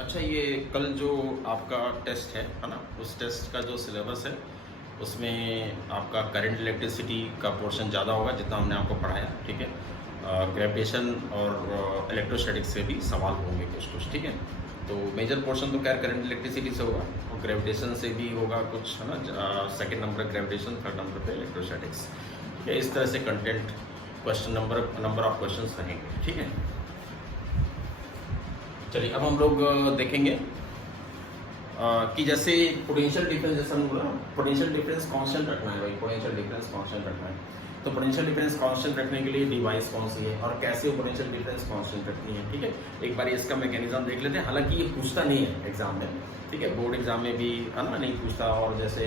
अच्छा, ये कल जो आपका टेस्ट है ना, उस टेस्ट का जो सिलेबस है उसमें आपका करंट इलेक्ट्रिसिटी का पोर्शन ज़्यादा होगा जितना हमने आपको पढ़ाया, ठीक है। ग्रेविटेशन और इलेक्ट्रोस्टैटिक्स से भी सवाल होंगे कुछ, ठीक है। तो मेजर पोर्शन तो खैर करंट इलेक्ट्रिसिटी से होगा और ग्रेविटेशन से भी होगा कुछ, है ना। Second number gravitation, third number पे इलेक्ट्रोस्टैटिक्स, ठीक है। इस तरह से content question number of question रहेंगे, ठीक है। चलिए अब हम लोग देखेंगे कि जैसे पोटेंशियल डिफरेंस, जैसे हम बोला पोटेंशियल डिफरेंस कांस्टेंट रखना है भाई, पोटेंशियल डिफरेंस कांस्टेंट रखना है। तो पोटेंशियल डिफरेंस कांस्टेंट रखने के लिए डिवाइस कौन सी है और कैसे पोटेंशियल डिफरेंस कांस्टेंट रखनी है, ठीक है। एक बार इसका मैकेनिज्म देख लेते हैं। हालांकि ये पूछता नहीं है एग्जाम में, ठीक है। बोर्ड एग्जाम में भी है ना नहीं पूछता, और जैसे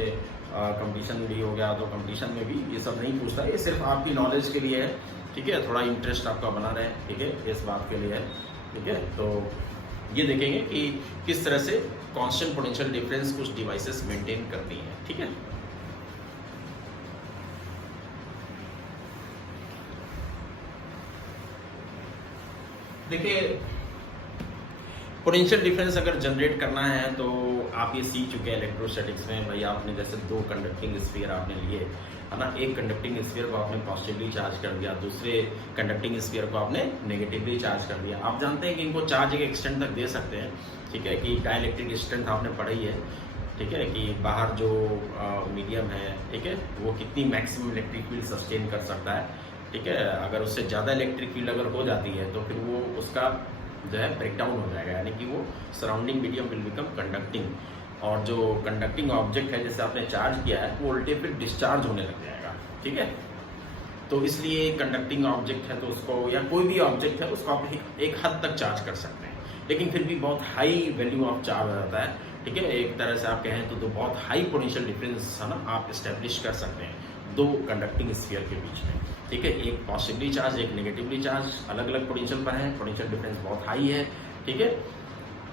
कंपटीशन भी हो गया तो कंपटीशन में भी ये सब नहीं पूछता। ये सिर्फ आपकी नॉलेज के लिए है, ठीक है। थोड़ा इंटरेस्ट आपका बना रहे, ठीक है, इस बात के लिए है, ठीक है। तो ये देखेंगे कि किस तरह से कांस्टेंट पोटेंशियल डिफरेंस कुछ डिवाइसेस मेंटेन करती हैं, ठीक है। देखिए, पोटेंशियल डिफरेंस अगर जनरेट करना है तो आप ये सीख चुके हैं इलेक्ट्रोस्टैटिक्स में भाई। आपने जैसे दो कंडक्टिंग स्फीयर आपने लिए, है ना। एक कंडक्टिंग स्फीयर को आपने पॉजिटिवली चार्ज कर दिया, दूसरे कंडक्टिंग स्फीयर को आपने नेगेटिवली चार्ज कर दिया। आप जानते हैं कि इनको चार्ज एक एक्सटेंट तक दे सकते हैं, ठीक है। कि डाइलेक्ट्रिक स्ट्रेंथ आपने पढ़ी है, ठीक है, कि बाहर जो मीडियम है, ठीक है, वो कितनी मैक्सिमम इलेक्ट्रिक फील्ड सस्टेन कर सकता है, ठीक है। अगर उससे ज़्यादा इलेक्ट्रिक फील्ड अगर हो जाती है तो फिर वो उसका जो है ब्रेक डाउन हो जाएगा, यानी कि वो surrounding medium will become conducting, और जो कंडक्टिंग ऑब्जेक्ट है जैसे आपने चार्ज किया है वो उल्टे फिर डिस्चार्ज होने लग जाएगा, ठीक है। तो इसलिए कंडक्टिंग ऑब्जेक्ट है तो उसको, या कोई भी ऑब्जेक्ट है उसको आप एक हद तक चार्ज कर सकते हैं, लेकिन फिर भी बहुत हाई वैल्यू ऑफ चार्ज हो जाता है, ठीक है। एक तरह से आप कहें तो बहुत हाई पोटेंशियल डिफरेंस, है ना, आप इस्टेब्लिश कर सकते हैं दो कंडक्टिंग स्फीयर के बीच में, ठीक है। एक पॉजिटिवली चार्ज, एक नेगेटिवली चार्ज, अलग अलग पोटेंशियल पर है, पोटेंशियल डिफरेंस बहुत हाई है, ठीक है।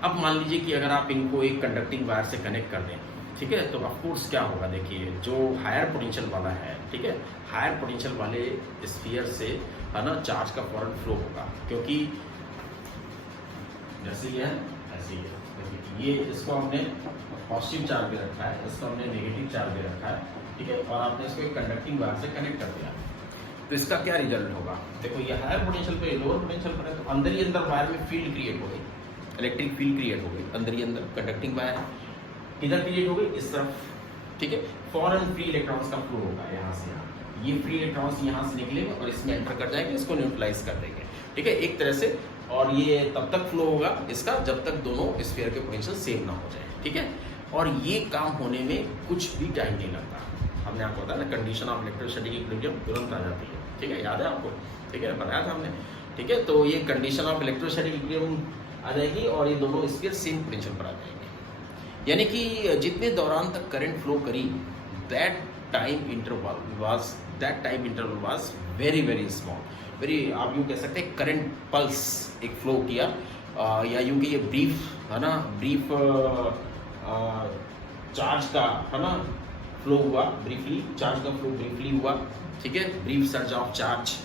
अब मान लीजिए कि अगर आप इनको एक कंडक्टिंग वायर से कनेक्ट कर दें, ठीक है, तो ऑफकोर्स क्या होगा, देखिए जो हायर पोटेंशियल वाला है, ठीक है, हायर पोटेंशियल वाले स्फीयर से, है ना, चार्ज का फौरन फ्लो होगा, क्योंकि जैसे ये है ऐसे ही है। ये इसको हमने पॉजिटिव चार्ज भी रखा है, इसको हमने नेगेटिव चार्ज भी रखा है, ठीक है, और आपने इसको एक कंडक्टिंग वायर से कनेक्ट कर दिया। तो इसका क्या रिजल्ट होगा, देखो ये हायर पोटेंशियल पे, लोअर पोटेंशियल पर है, तो अंदर ही अंदर वायर में फील्ड क्रिएट हो गई, इलेक्ट्रिक फील्ड क्रिएट हो गई अंदर ही अंदर। कंडक्टिंग वायर किधर क्रिएट हो गई, इस तरफ, ठीक है। फॉरन फ्री इलेक्ट्रॉन्स का फ्लो होगा यहाँ से यहाँ, ये फ्री इलेक्ट्रॉन्स यहाँ से निकलेंगे और इसमें एंटर कर जाएंगे, इसको न्यूट्रलाइज कर देंगे, ठीक है, एक तरह से। और ये तब तक फ्लो होगा इसका जब तक दोनों स्फीयर के पोटेंशियल सेम ना हो जाए, ठीक है। और ये काम होने में कुछ भी टाइम नहीं लगता। हमने आपको बताया ना, कंडीशन ऑफ इलेक्ट्रोस्टैटिक इक्विलिब्रियम तुरंत आ जाती है, ठीक है, याद है आपको, ठीक है, बताया था हमने, ठीक है। तो ये कंडीशन ऑफ इलेक्ट्रोस्टैटिक इक्विलिब्रियम आ जाएगी और ये दोनों स्फीयर सेम पोटेंशियल पर आ जाएंगे, यानी कि जितने दौरान तक करंट फ्लो करी, that time interval was very very small, very, आप यूँ कह सकते हैं करंट पल्स एक फ्लो किया, या यूँ कि ये ब्रीफ, है ना, ब्रीफ चार्ज का, है ना, फ्लो हुआ ब्रीफली, चार्ज का फ्लो ब्रीफली हुआ, ठीक है, ब्रीफ सर्ज ऑफ चार्ज,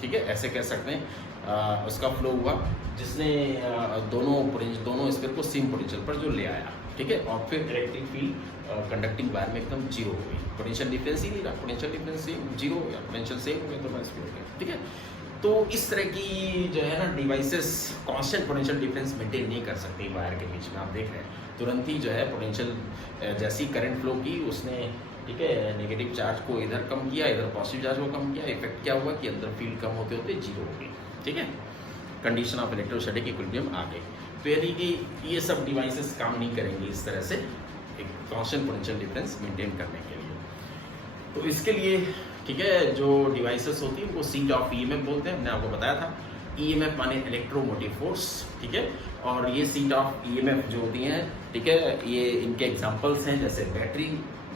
ठीक है, ऐसे कह सकते हैं। उसका फ्लो हुआ जिसने दोनों स्फीयर को सेम पोटेंशियल पर जो ले आया, ठीक है, और फिर इलेक्ट्रिक फील्ड कंडक्टिंग वायर में एकदम जीरो हो गई, पोटेंशियल डिफरेंस ही नहीं रहा, पोटेंशियल डिफरेंस सेम जीरो हो गया, पोटेंशियल सेम हो गया तो बस हो गया, ठीक है। तो इस तरह की जो है ना devices constant potential difference maintain नहीं कर सकती वायर के बीच में। आप देख रहे हैं तुरंत ही जो है पोटेंशियल जैसी करंट फ्लो की उसने, ठीक है, नेगेटिव चार्ज को इधर कम किया, इधर पॉजिटिव चार्ज को कम किया, इफेक्ट क्या हुआ कि अंदर फील्ड कम होते होते जीरो हो गई, ठीक है। कंडीशन ऑफ इलेक्ट्रोस्टैटिक इक्विलिब्रियम आ गई। तो यानी कि ये सब डिवाइसेस काम नहीं करेंगी इस तरह से एक कांस्टेंट पोटेंशियल डिफरेंस मेंटेन करने के लिए। तो इसके लिए, ठीक है, जो डिवाइसेस होती है वो सीट ऑफ ईएमएफ बोलते हैं, हमने आपको बताया था। ईएमएफ माने इलेक्ट्रोमोटिव फोर्स, ठीक है, और ये सीट ऑफ ईएमएफ जो होती हैं, ठीक है, ये इनके एग्जांपल्स हैं जैसे बैटरी,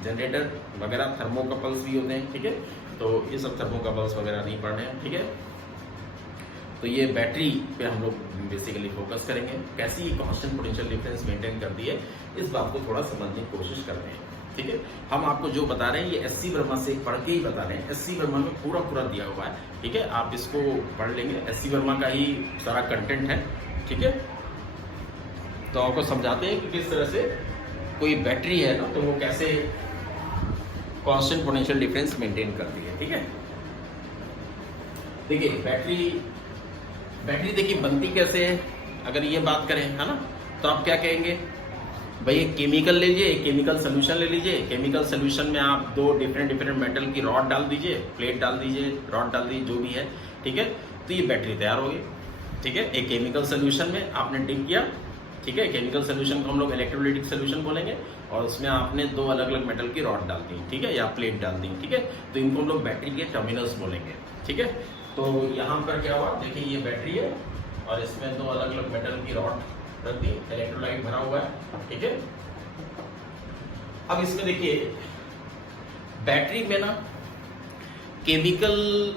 जनरेटर वगैरह, थर्मोकपल्स भी होते हैं, ठीक है। तो ये सब थर्मोकपल्स वगैरह नहीं पढ़ने हैं, ठीक है। तो ये बैटरी पे हम लोग बेसिकली फोकस करेंगे, कैसी कांस्टेंट पोटेंशियल डिफरेंस मेंटेन करती है, इस बात को थोड़ा समझने की कोशिश करते हैं, ठीक है। हम आपको जो बता रहे हैं ये एससी वर्मा से पढ़ के ही बता रहे हैं, एससी वर्मा में पूरा दिया हुआ है, ठीक है, आप इसको पढ़ लेंगे, एससी वर्मा का ही सारा कंटेंट है, ठीक है। तो आपको समझाते हैं कि किस तरह से कोई बैटरी है ना, तो वो कैसे कांस्टेंट पोटेंशियल डिफरेंस मेंटेन करती है। ठीक है, देखिए बैटरी देखिए बनती कैसे है, अगर ये बात करें है ना, तो आप क्या कहेंगे भाई, एक केमिकल ले लीजिए, एक केमिकल सोल्यूशन ले लीजिए। केमिकल सोल्यूशन में आप दो डिफरेंट मेटल की रॉड डाल दीजिए, प्लेट डाल दीजिए, रॉड डाल दीजिए, जो भी है। ठीक है, तो ये बैटरी तैयार होगी। ठीक है, एक केमिकल सोल्यूशन में आपने डिप किया। ठीक है, केमिकल सोल्यूशन को हम लोग इलेक्ट्रोलाइटिक सोल्यूशन बोलेंगे, और उसमें आपने दो अलग अलग मेटल की रॉड डाल दी। ठीक है, या प्लेट डाल दी। ठीक है, तो इनको हम लोग बैटरी के टर्मिनल्स बोलेंगे। ठीक है, तो यहाँ पर क्या हुआ, देखिए ये बैटरी है और इसमें दो अलग अलग मेटल की रॉड रख दी, इलेक्ट्रोलाइट भरा हुआ है। ठीक है, अब इसमें देखिए बैटरी में ना केमिकल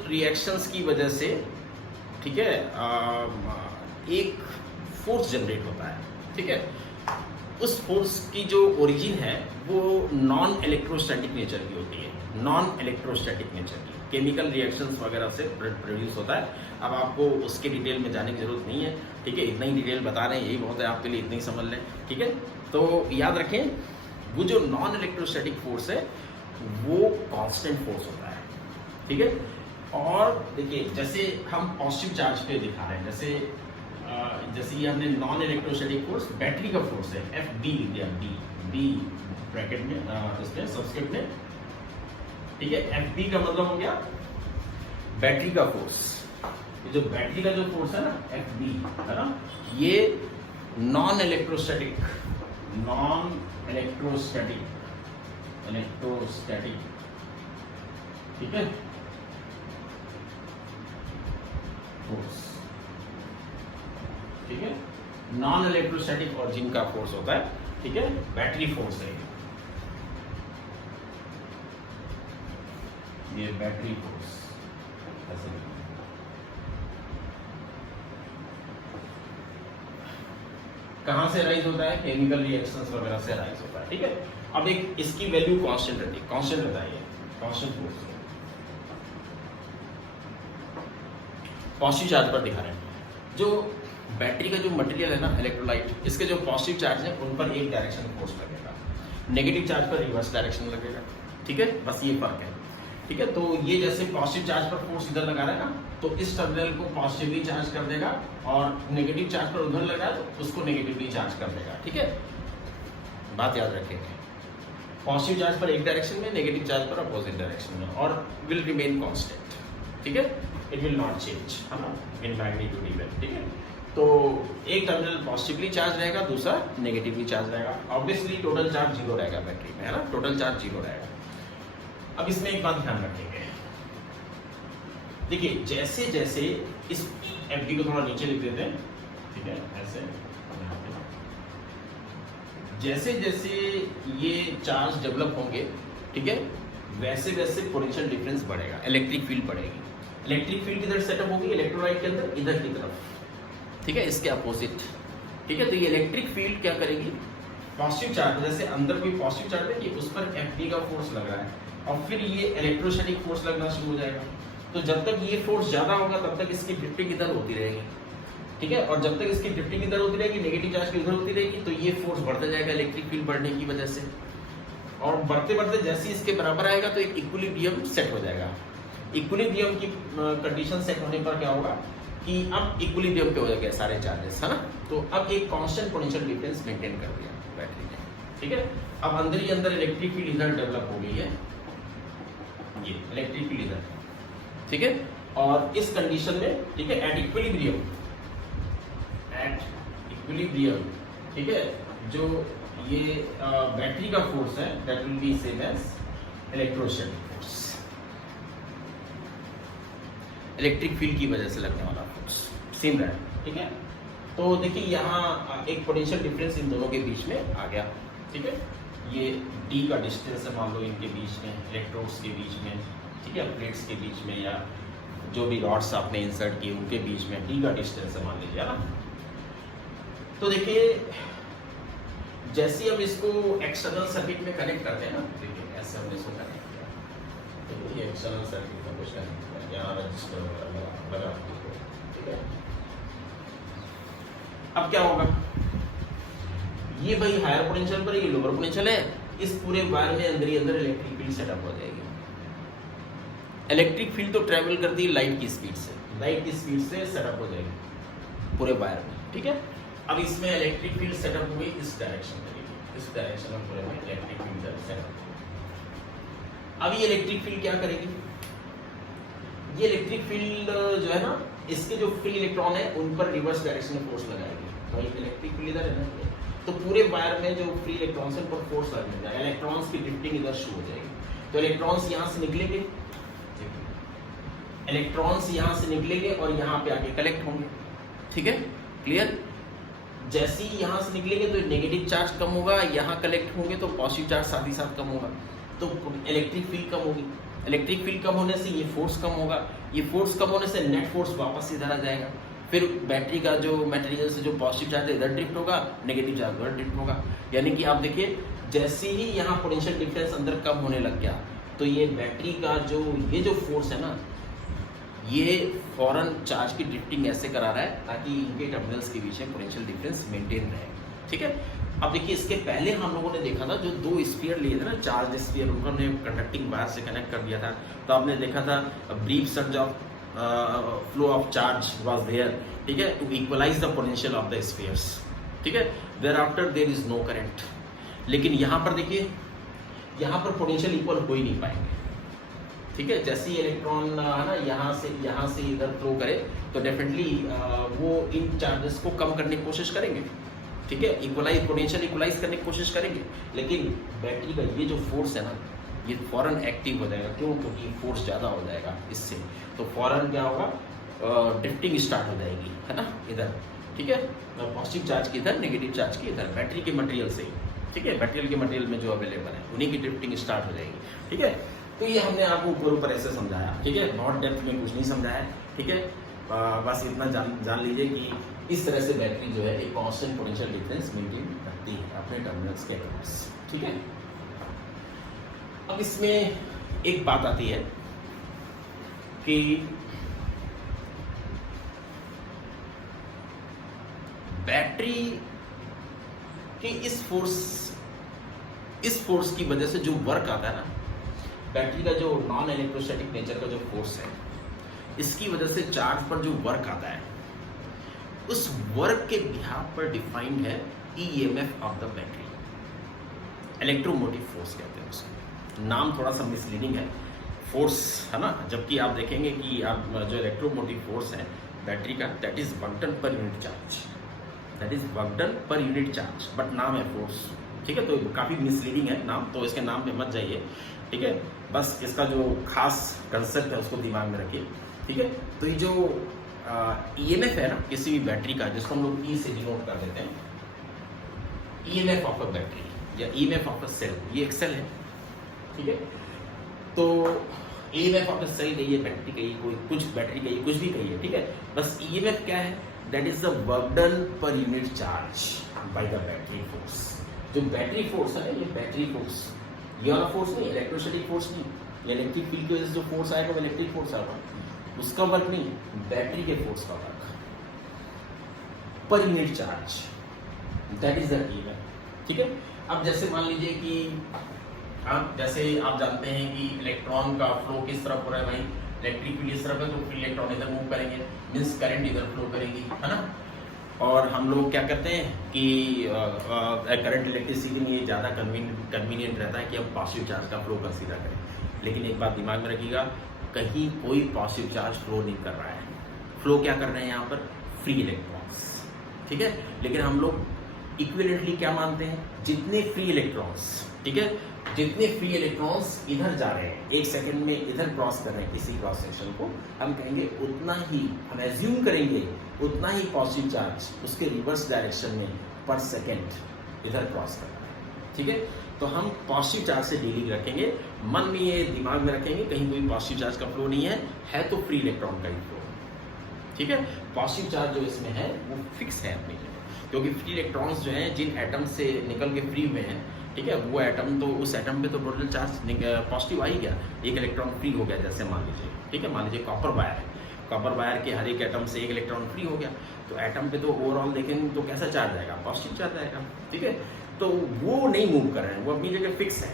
रिएक्शंस की वजह से, ठीक है, एक फोर्स जनरेट होता है। ठीक है, उस फोर्स की जो ओरिजिन है वो नॉन इलेक्ट्रोस्टैटिक नेचर की होती है, नॉन इलेक्ट्रोस्टैटिक नेचर की, केमिकल रिएक्शंस वगैरह से प्रोड्यूस होता है। अब आपको उसके डिटेल में जाने की जरूरत नहीं है। ठीक है, इतना ही डिटेल बता रहे हैं, यही बहुत है आपके लिए, इतना ही समझ लें। ठीक है, तो याद रखें वो जो नॉन इलेक्ट्रोस्टैटिक फोर्स है वो कांस्टेंट फोर्स होता है। ठीक है, और देखिए जैसे हम पॉजिटिव चार्ज पे दिखा रहे हैं, जैसे ये हमने नॉन इलेक्ट्रोस्टैटिक फोर्स बैटरी का फोर्स है, एफ बी लिया, बी ब्रैकेट में, इसमें सबस्क्रिप्ट में। ठीक है, एफ बी का मतलब हो गया बैटरी का फोर्स। ये जो बैटरी का जो फोर्स है ना, एफ बी है ना, ये नॉन इलेक्ट्रोस्टैटिक ठीक है फोर्स। ठीक है, नॉन इलेक्ट्रोस्टैटिक ऑरिजिन का फोर्स होता है। ठीक है, बैटरी फोर्स है ये बैटरी फोर्स। ऐसे कहां से राइज होता है, केमिकल रिएक्शंस वगैरह से राइज होता है। ठीक है, अब एक इसकी वैल्यू कांस्टेंट रहती है, कांस्टेंट बताइए, कांस्टेंट फोर्स पॉजिटिव चार्ज पर दिखा रहे हैं। जो बैटरी का जो मटेरियल है ना, इलेक्ट्रोलाइट, इसके जो पॉजिटिव चार्ज है उन पर एक डायरेक्शन फोर्स लगेगा, नेगेटिव चार्ज पर रिवर्स डायरेक्शन लगेगा। ठीक है, बस ये फर्क है। ठीक है, तो ये जैसे पॉजिटिव चार्ज पर फोर्स इधर लगा रहा है ना, तो इस टर्मिनल को पॉजिटिवली चार्ज कर देगा, और नेगेटिव चार्ज पर उधर लगा है तो उसको नेगेटिवली चार्ज कर देगा। ठीक है, बात याद रखेंगे, पॉजिटिव चार्ज पर एक डायरेक्शन में, नेगेटिव चार्ज पर अपोजिट डायरेक्शन में, और विल रिमेन कांस्टेंट। ठीक है, इट विल नॉट चेंज, है ना, इन मैग्नीट्यूड इवन। ठीक है, तो एक टर्मिनल पॉजिटिवली चार्ज रहेगा, दूसरा नेगेटिवली चार्ज रहेगा। ऑब्वियसली टोटल चार्ज जीरो रहेगा बैटरी में, है ना, टोटल चार्ज जीरो रहेगा। अब इसमें एक बात ध्यान रखेंगे, देखिए जैसे जैसे इस एफडी को थोड़ा नीचे लिख देते हैं। ठीक है, ऐसे जैसे जैसे ये चार्ज डेवलप होंगे, ठीक है, वैसे वैसे पोटेंशियल डिफरेंस बढ़ेगा, इलेक्ट्रिक फील्ड बढ़ेगी। इलेक्ट्रिक फील्ड किधर सेटअप होगी, इलेक्ट्रोलाइट के अंदर, इधर की तरफ। ठीक है, इसके अपोजिट। ठीक है, तो ये इलेक्ट्रिक फील्ड क्या करेगी, पॉजिटिव चार्ज, जैसे अंदर कोई पॉजिटिव चार्ज है कि उस पर एफडी का फोर्स लग रहा है, और फिर ये इलेक्ट्रोस्टैटिक फोर्स लगना शुरू हो जाएगा। तो जब तक ये फोर्स ज्यादा होगा तब तक इसकी ड्रिफ्टिंग इधर होती रहेगी। ठीक है, और जब तक इसकी ड्रिफ्टिंग इधर होती रहेगी, नेगेटिव चार्ज की इधर होती रहेगी, तो ये फोर्स बढ़ता जाएगा इलेक्ट्रिक फील्ड बढ़ने की वजह से। और बढ़ते बढ़ते जैसे इसके बराबर आएगा तो एक इक्विलिब्रियम सेट हो जाएगा। इक्विलिब्रियम की कंडीशन सेट होने पर क्या होगा कि अब इक्विलिब्रियम पे हो जाएगा सारे चार्जेस, है ना। तो अब एक कांस्टेंट पोटेंशियल डिफरेंस मेंटेन कर दिया बैटरी ने। ठीक है, अब अंदर ही अंदर इलेक्ट्रिक फील्ड इधर डेवलप हो गई है, ये इलेक्ट्रिक फील्ड इधर। ठीक है, और इस कंडीशन में, ठीक है, एट इक्विलिब्रियम, ठीक है, जो ये बैटरी का फोर्स है that will be same as electrostatic force, electric field की वजह से लगने वाला फोर्स सेम रहा है। ठीक है, तो देखिए यहाँ एक पोटेंशियल डिफरेंस इन दोनों के बीच में आ गया। ठीक है, ये डी का डिस्टेंस है मान लो इनके बीच में, इलेक्ट्रोड्स के बीच में, ठीक है, प्लेट्स के बीच में, या जो भी रॉड्स आपने इंसर्ट किए उनके बीच में डी का डिस्टेंस है मान लीजिए, है ना। तो देखिए जैसे हम इसको एक्सटर्नल सर्किट में कनेक्ट करते हैं ना, देखिए ऐसे हमने इसको कनेक्ट किया, तो ये एक्सटर्नल सर्किट में कुछ कनेक्ट किया, यहाँ रजिस्टर लगा। ठीक है, अब क्या होगा, ये भाई हायर पोटेंशियल पर, ये लोअर पोटेंशियल है, इस पूरे वायर में अंदर ही अंदर इलेक्ट्रिक फील्ड सेटअप हो जाएगी। इलेक्ट्रिक फील्ड तो ट्रेवल करती है लाइट की स्पीड से, लाइट की स्पीड से सेटअप हो जाएगी पूरे वायर में, ठीक है। अब इसमें इलेक्ट्रिक फील्ड सेटअप हुई इस डायरेक्शन में, इस डायरेक्शन में पूरे में इलेक्ट्रिक फील्ड सेटअप। अब ये इलेक्ट्रिक फील्ड क्या करेगी, ये इलेक्ट्रिक फील्ड जो है ना, इसके जो फ्री इलेक्ट्रॉन है उन पर रिवर्स डायरेक्शन में फोर्स लगाएगी। तो इलेक्ट्रिक फील्ड इधर है ना, तो पूरे वायर में जो फ्री इलेक्ट्रॉन्स है उन पर फोर्स लगेगा, इलेक्ट्रॉन्स की ड्रिफ्टिंग इधर शुरू हो जाएगी। तो इलेक्ट्रॉन्स यहाँ से निकलेंगे, इलेक्ट्रॉन्स यहाँ से निकलेंगे और यहाँ पे आके कलेक्ट होंगे, ठीक है, क्लियर। जैसे ही यहाँ से निकलेंगे तो नेगेटिव चार्ज कम होगा, यहाँ कलेक्ट होंगे तो पॉजिटिव चार्ज साथ ही साथ कम होगा, तो इलेक्ट्रिक फील्ड कम होगी। इलेक्ट्रिक फील्ड कम होने से ये फोर्स कम होगा, ये फोर्स कम होने से नेट फोर्स वापस इधर आ जाएगा। फिर बैटरी का जो मटेरियल से जो पॉजिटिव चार्ज है इधर ड्रिफ्ट होगा, नेगेटिव चार्ज उधर ड्रिफ्ट होगा। यानी कि आप देखिए, जैसे ही यहाँ पोटेंशियल डिफरेंस अंदर कम होने लग गया तो ये बैटरी का जो ये जो फोर्स है ना, ये फॉरन चार्ज की ड्रिफ्टिंग ऐसे करा रहा है ताकि इनके टर्मिनल्स के बीच में पोटेंशियल डिफरेंस मेंटेन रहे, ठीक है। अब देखिए, इसके पहले हम लोगों ने देखा था जो दो स्फीयर लिए थे ना, चार्ज स्फीयर, उन्होंने कंडक्टिंग वायर से कनेक्ट कर दिया था। तो आपने देखा था brief surge of flow of charge was there, ठीक है, to equalize the potential of the spheres, ठीक है। There after there is no current. लेकिन यहाँ पर देखिए, यहाँ पर पोटेंशियल इक्वल हो ही नहीं पाएंगे, ठीक है। जैसे ही इलेक्ट्रॉन है ना यहाँ से इधर फ्लो करे तो डेफिनेटली वो इन चार्जेस को कम करने की कोशिश करेंगे, ठीक है, इक्वलाइज पोटेंशियल इक्वलाइज करने की कोशिश करेंगे। लेकिन बैटरी का ये जो फोर्स है ना, ये फौरन एक्टिव हो जाएगा। क्यों? क्योंकि फोर्स ज़्यादा हो जाएगा इससे, तो फौरन क्या होगा, ड्रिफ्टिंग स्टार्ट हो जाएगी, है ना, इधर, ठीक है, पॉजिटिव चार्ज की इधर, नेगेटिव चार्ज की इधर, बैटरी के मटेरियल से ही, ठीक है, बैटरी के मटेरियल में जो अवेलेबल है उन्हीं की ड्रिफ्टिंग स्टार्ट हो जाएगी, ठीक है। तो ये हमने आपको ऊपर ऐसे समझाया, ठीक है, बहुत डेप्थ में कुछ नहीं समझाया, ठीक है। बस इतना जान लीजिए कि इस तरह से बैटरी जो है एक कांस्टेंट पोटेंशियल डिफरेंस मेंटेन करती है अपने टर्मिनल्स के अक्रॉस, ठीक है। अब इसमें एक बात आती है कि बैटरी के इस फोर्स की वजह से जो वर्क आता है ना, बैटरी का जो नॉन इलेक्ट्रोस्टैटिक नेचर का जो फोर्स है, इसकी वजह से चार्ज पर जो वर्क आता है, उस वर्क के बिहाफ पर डिफाइंड है EMF of the battery, electromotive force कहते हैं उसको। नाम थोड़ा सा मिसलीडिंग है, फोर्स है ना, जबकि आप देखेंगे कि आप जो इलेक्ट्रोमोटिव फोर्स है बैटरी का, दैट इज वर्क डन पर unit charge, that is work done पर यूनिट चार्ज, बट नाम है फोर्स, ठीक है। तो काफ़ी मिसलीडिंग है नाम, तो इसके नाम पे मत जाइए, ठीक है। बस इसका जो खास कंसेप्ट है उसको दिमाग में रखिए, ठीक है। तो ये जो ईएमएफ है ना किसी भी बैटरी का, जिसको हम लोग ई से डिनोट कर देते हैं, ईएमएफ ऑफ अ बैटरी या ईएमएफ ऑफ अ सेल, ये एक सेल है, ठीक है। तो ईएमएफ ऑफ अ सेल कहिए, बैटरी कहिए, कोई कुछ बैटरी कहिए, कुछ भी कहिए, ठीक है। बस ईएमएफ क्या है, that is the work done पर unit charge by the battery force. जो बैटरी फोर्स है, ये बैटरी फोर्स, ये वाला फोर्स नहीं, इलेक्ट्रोस्टैटिक फोर्स नहीं, इलेक्ट्रिक फील्ड की वजह से जो फोर्स आएगा वो इलेक्ट्रिक फोर्स आएगा, उसका वर्क नहीं, बैटरी के फोर्स का वर्क पर unit charge, that is the EMF, ठीक है। अब जैसे मान लीजिए कि जैसे आप जानते हैं कि इलेक्ट्रॉन का फ्लो किस तरफ हो रहा है भाई, इलेक्ट्रिक फील्ड इस तरफ है तो फ्री इलेक्ट्रॉन इधर मूव करेंगे, मीन्स करंट इधर फ्लो करेगी, है ना। और हम लोग क्या करते हैं कि करंट इलेक्ट्रिसिटी में ये ज़्यादा कन्वीनियंट रहता है कि हम पॉजिटिव चार्ज का फ्लो कंसीडर करें। लेकिन एक बात दिमाग में रखिएगा, कहीं कोई पॉजिटिव चार्ज फ्लो नहीं कर रहा है, फ्लो क्या कर रहे हैं यहाँ पर, फ्री इलेक्ट्रॉन्स, ठीक है। लेकिन हम लोग इक्विवेलेंटली क्या मानते हैं, जितने फ्री इलेक्ट्रॉन्स, ठीक है, जितने फ्री इलेक्ट्रॉन्स इधर जा रहे हैं, एक सेकंड में इधर क्रॉस कर रहे हैं किसी क्रॉस सेक्शन को, हम कहेंगे उतना ही, हम एज्यूम करेंगे उतना ही पॉजिटिव चार्ज उसके रिवर्स डायरेक्शन में पर सेकंड इधर क्रॉस कर रहा है, ठीक है। तो हम पॉजिटिव चार्ज से डीलिंग रखेंगे, मन में ये दिमाग में रखेंगे कहीं कोई पॉजिटिव चार्ज का फ्लो नहीं है तो फ्री इलेक्ट्रॉन का ही फ्लो, ठीक है। पॉजिटिव चार्ज जो इसमें है वो फिक्स है अपनी जगह, क्योंकि फ्री इलेक्ट्रॉन्स जो हैं जिन एटम से निकल के फ्री हुए हैं, ठीक है, वो एटम तो उस एटम पे तो टोटल चार्ज पॉजिटिव आ ही गया, एक इलेक्ट्रॉन फ्री हो गया, जैसे मान लीजिए, ठीक है, मान लीजिए कॉपर वायर है, कॉपर वायर के हर एक एटम से एक इलेक्ट्रॉन फ्री हो गया, तो एटम पे तो ओवरऑल देखेंगे तो कैसा चार्ज आएगा, पॉजिटिव चार्ज आएगा, ठीक है। तो वो नहीं मूव कर रहे हैं, वो अपनी जगह फिक्स है,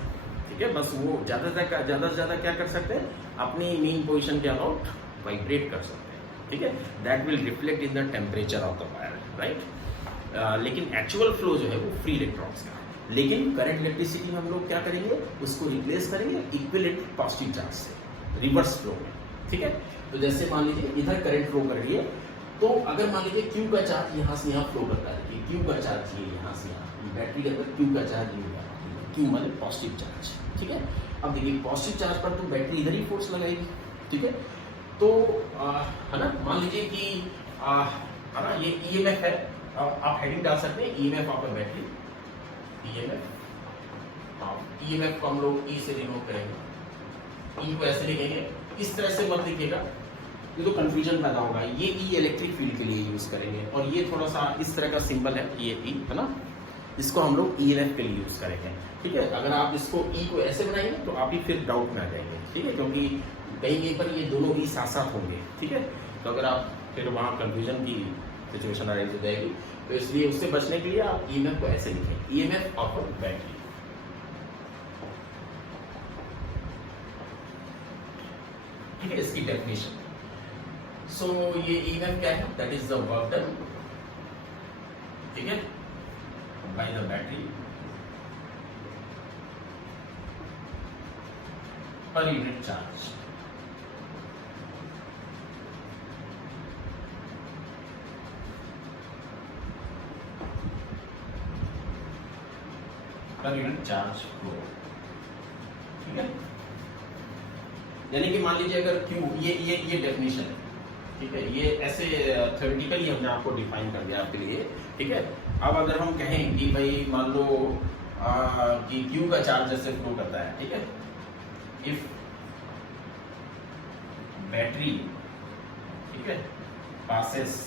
ठीक है। बस वो ज़्यादा से ज़्यादा क्या कर सकते हैं, अपनी मेन पोजीशन के अबाउट वाइब्रेट कर सकते हैं, ठीक है। That will reflect in the temperature of the wire, right. लेकिन एक्चुअल फ्लो जो है वो फ्री इलेक्ट्रॉन्स का है। लेकिन करंट इलेक्ट्रिसिटी में हम लोग क्या करेंगे, उसको रिप्लेस करेंगे इक्विवेलेंट पॉजिटिव चार्ज से, रिवर्स फ्लो में, ठीक है। तो जैसे मान लीजिए इधर करंट फ्लो कर रही है, तो अगर मान लीजिए क्यू का चार्ज यहाँ से यहाँ फ्लो करता है, कि क्यू का चार्ज ये यहाँ से यहाँ, बैटरी के अंदर क्यू का चार्ज ये होगा, क्यू मतलब पॉजिटिव चार्ज, ठीक है। अब देखिए पॉजिटिव चार्ज पर तो बैटरी इधर ही फोर्स लगाएगी, ठीक है। तो है ना, मान लीजिए कि है ना ये ईएमएफ है, आप हेडिंग डाल सकते हैं EMF of a battery, EMF को हम लोग ई से डिनोट करेंगे, ई को ऐसे लिखेंगे, इस तरह से मत लिखिएगा, ये तो कंफ्यूजन पैदा होगा। ये ई इलेक्ट्रिक फील्ड के लिए यूज करेंगे, और ये थोड़ा सा इस तरह का सिंबल है, ये ई है ना, इसको हम लोग ईएमएफ के लिए यूज करेंगे, ठीक है। अगर आप इसको ई को ऐसे बनाएंगे तो आप ही फिर डाउट में आ जाएंगे, ठीक है, क्योंकि कहीं पर ये दोनों ई साथ साथ होंगे, ठीक है। तो अगर आप फिर वहाँ कंफ्यूजन की सिचुएशन अराइज हो जाएगी, तो इसलिए उससे बचने के लिए आप ईएमएफ को ऐसे लिखें, ईएमएफ ऑफ अ बैटरी, ठीक है, इसकी डेफिनेशन। सो ये ईएमएफ क्या है, that is the work done, ठीक है, बाय द बैटरी पर यूनिट चार्ज, पर यूनिट चार्ज फ्लो, ठीक है। यानी कि मान लीजिए अगर क्यू, ये डेफिनेशन है, ठीक है, ये ऐसे थ्योरेटिकली हमने आपको डिफाइन कर दिया आपके लिए, ठीक है। अब अगर हम कहें कि भाई मान लो कि क्यू का चार्ज जैसे फ्लो करता है, ठीक है, इफ बैटरी, ठीक है, पासेस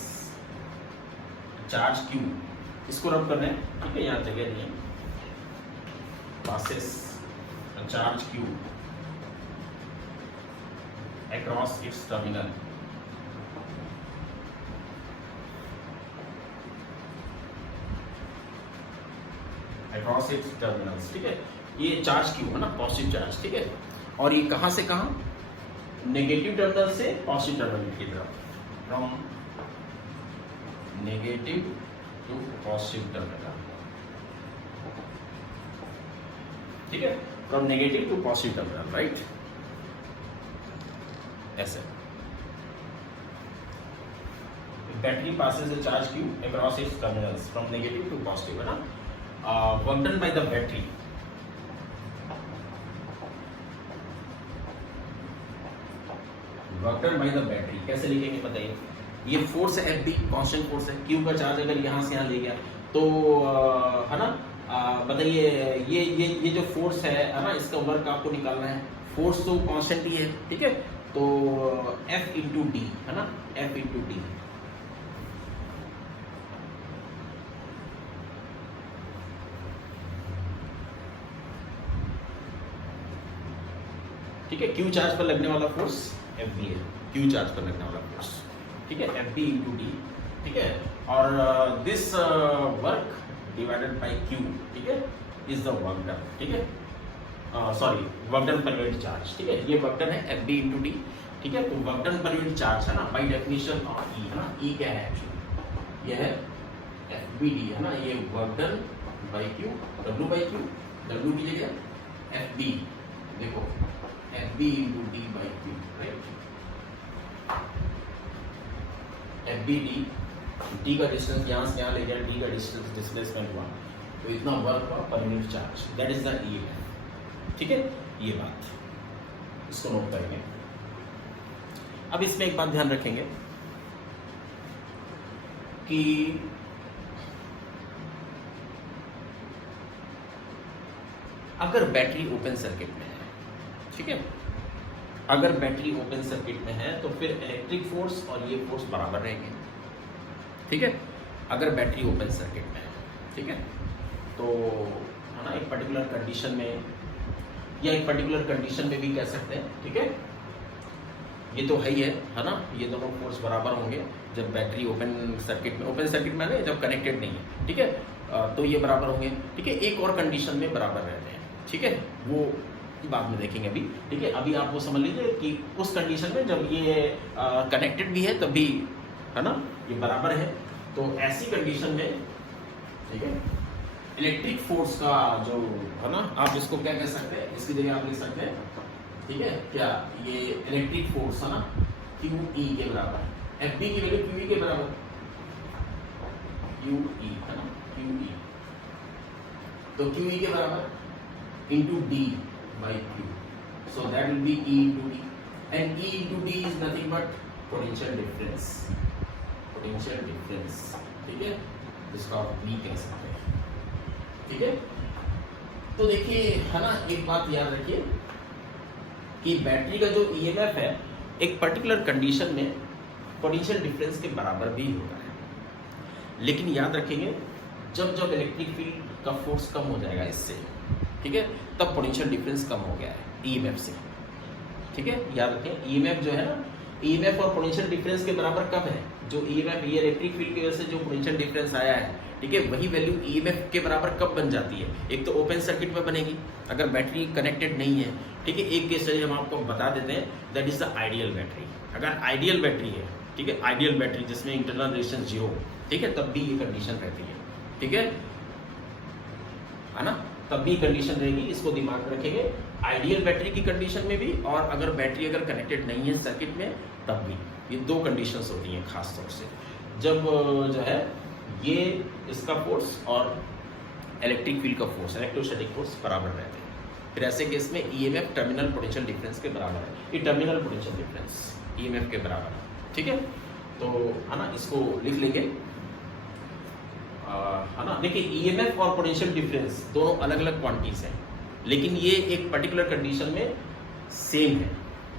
चार्ज क्यू, इसको रब कर रहे हैं, ठीक है, यहाँ जगह नहीं है, passes a charge q across its terminal, across its terminals, ठीक है। ये चार्ज q है ना, पॉजिटिव चार्ज, ठीक है। और ये कहां से कहां, नेगेटिव टर्मिनल से पॉजिटिव टर्मिनल की तरफ, from negative to positive terminal, ठीक है, from negative to positive terminal, right, ऐसे। Battery passes a charge q across its terminals from negative to positive, है ना। Work done by the battery, work done by the battery कैसे लिखेंगे बताइए। ये force है एफ बी, कांस्टेंट फोर्स है, Q का चार्ज अगर यहाँ से यहाँ ले गया तो है ना, बताइए ये जो फोर्स है ना, इसका वर्क आपको निकालना है, फोर्स तो कांस्टेंट ही है, ठीक है। तो F इंटू डी है ना, F इंटू डी, ठीक है। क्यू चार्ज पर लगने वाला फोर्स एफ बी है, क्यू चार्ज पर लगने वाला फोर्स, ठीक है, एफ बी इंटू डी, ठीक है। और this work divided by Q, ठीक है, इज द वर्क डन, ठीक है, सॉरी वर्क डन पर यूनिट चार्ज, ठीक है। ये वर्क डन है एफ बी इंटू डी, ठीक है। तो वर्क डन पर यूनिट चार्ज है ना, बाय डेफिनेशन ऑफ ई है ना, ई क्या है एक्चुअली, ये है एफ बी डी है ना, ये work done by Q, W by Q, W की जगह एफ बी, देखो F B into D by Q, right. F B D, D का डिस्टेंस यहाँ से यहाँ ले गया, डी का डिस्टेंस डिस्प्लेसमेंट हुआ, तो इतना वर्क हुआ per unit charge, that is the E, ठीक है। ये बात इसको नोट करेंगे। अब इसमें एक बात ध्यान रखेंगे कि अगर बैटरी ओपन सर्किट में है, ठीक है, अगर बैटरी ओपन सर्किट में है तो फिर इलेक्ट्रिक फोर्स और ये फोर्स बराबर रहेंगे, ठीक है, अगर बैटरी ओपन सर्किट में है, ठीक है। तो है ना, एक पर्टिकुलर कंडीशन में या एक पर्टिकुलर कंडीशन में भी कह सकते हैं, ठीक है, ये तो है ही है ना, ये दोनों फोर्स बराबर होंगे जब बैटरी ओपन सर्किट में है, जब कनेक्टेड नहीं है, ठीक है, तो ये बराबर होंगे, ठीक है। एक और कंडीशन में बराबर रहते हैं, ठीक है, वो बाद में देखेंगे अभी, ठीक है। अभी आप वो समझ लीजिए कि उस कंडीशन में जब ये कनेक्टेड भी है तब भी, है ना, ये बराबर है। तो ऐसी कंडीशन में, ठीक है, इलेक्ट्रिक फोर्स का जो है ना, आप इसको क्या कह सकते हैं, इसकी जगह आप लिख सकते हैं, ठीक है, क्या ये इलेक्ट्रिक फोर्स है ना, QE के बराबर, FB की वैल्यू QE के बराबर, QE है ना, QE, तो QE के बराबर into D by Q, so that will be E into D, and E into D is nothing but potential difference, ठीक है, जिसको आप B कह सकते हैं, ठीक है। तो देखिए, है ना, एक बात याद रखिए कि बैटरी का जो EMF है एक पर्टिकुलर कंडीशन में पोटेंशियल डिफरेंस के बराबर भी होता है, लेकिन याद रखेंगे जब जब इलेक्ट्रिक फील्ड का फोर्स कम हो जाएगा इससे, ठीक है, तब पोटेंशियल डिफरेंस कम हो गया है EMF से, ठीक है। याद रखें EMF जो है ना, EMF और पोटेंशियल डिफरेंस के बराबर कब है, जो EMF ये इलेक्ट्रिक फील्ड की वजह से जो पोटेंशियल डिफरेंस आया है, ठीक है, वही वैल्यू EMF के बराबर कब बन जाती है, एक तो ओपन सर्किट में बनेगी अगर बैटरी कनेक्टेड नहीं है, ठीक है। एक केस स्टडी हम आपको बता देते हैं, that is the ideal battery. अगर आइडियल बैटरी है, ठीक है, आइडियल बैटरी जिसमें इंटरनल रेजिस्टेंस 0, ठीक है, तब भी ये कंडीशन रहती है, ठीक है ना, तब भी कंडीशन रहेगी, इसको दिमाग में रखेंगे, आइडियल बैटरी की कंडीशन में भी, और अगर बैटरी अगर कनेक्टेड नहीं है सर्किट में तब भी, ये दो कंडीशंस होती हैं खास तौर से, जब जो है ये इसका फोर्स और इलेक्ट्रिक फील्ड का फोर्स, इलेक्ट्रोस्टैटिक फोर्स बराबर रहते हैं। फिर ऐसे केस में EMF टर्मिनल पोटेंशियल डिफरेंस के बराबर है, ये टर्मिनल पोटेंशियल डिफरेंस EMF के बराबर है, ठीक है। तो है ना, इसको लिख लेंगे, है ना। देखिए EMF और पोटेंशियल डिफरेंस दोनों अलग अलग क्वांटिटीज हैं, लेकिन ये एक पर्टिकुलर कंडीशन में सेम है।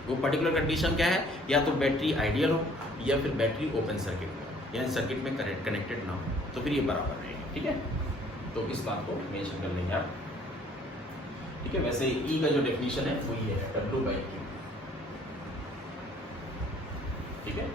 वो पर्टिकुलर कंडीशन क्या है, या तो बैटरी आइडियल हो या फिर बैटरी ओपन सर्किट हो, यानी सर्किट में कनेक्टेड ना हो, तो फिर ये बराबर रहेगी, ठीक है। तो इस बात को मेंशन कर लेंगे आप, ठीक है। वैसे E का जो डेफिनेशन है वो ये है W/Q, ठीक है।